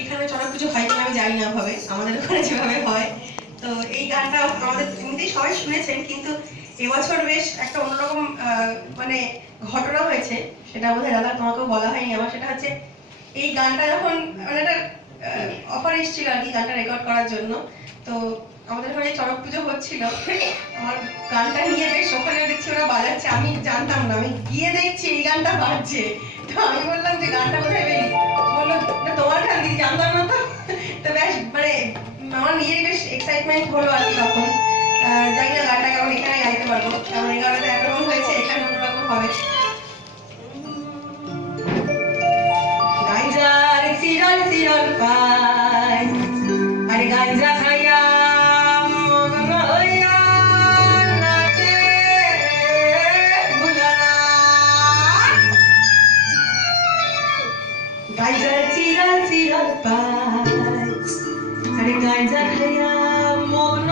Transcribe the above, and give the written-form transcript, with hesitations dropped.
এখানে চড়ক পুজো হয় কিনা আমি জানি না ভাবে, আমাদের ওখানে যেভাবে হয়। তো এই গানটা আমাদের এমনিতেই সবাই শুনেছেন, কিন্তু এবছর বেশ একটা অন্যরকম মানে ঘটনা হয়েছে, সেটা বোধহয় দাদা তোমাকেও বলা হয়নি আমার। সেটা হচ্ছে এই গানটা যখন মানে একটা অফার এসেছিল আর কি গানটা রেকর্ড করার জন্য, তো আমাদের ওখানে চড়ক পুজো হচ্ছিল, আমার গানটা নিয়ে বেশ ওখানে দেখছি ওরা বাজাচ্ছে, আমি জানতাম না, আমি গিয়ে দেখছি এই গানটা বাজছে। তো আমি বললাম যে গানটা কোথায় পেলি, বললো তোমার গান দিদি, জানতাম না তো। তো বেশ মানে আমার নিজেরই বেশ এক্সাইটমেন্ট হলো আর কি তখন। জানি না গানটা কেমন এখানে গাইতে পারবো, কারণ এই গানটা একরকম হয়েছে, এখানে অন্যরকম হবে। গাঞ্জার চিরল চিরল পায়, আরে গাঞ্জা খাইয়া মগ্ন হইয়া নাচে বুলানা। গাঞ্জার চিরল চিরল পায়, আরে গাঞ্জা খাইয়া মগ্ন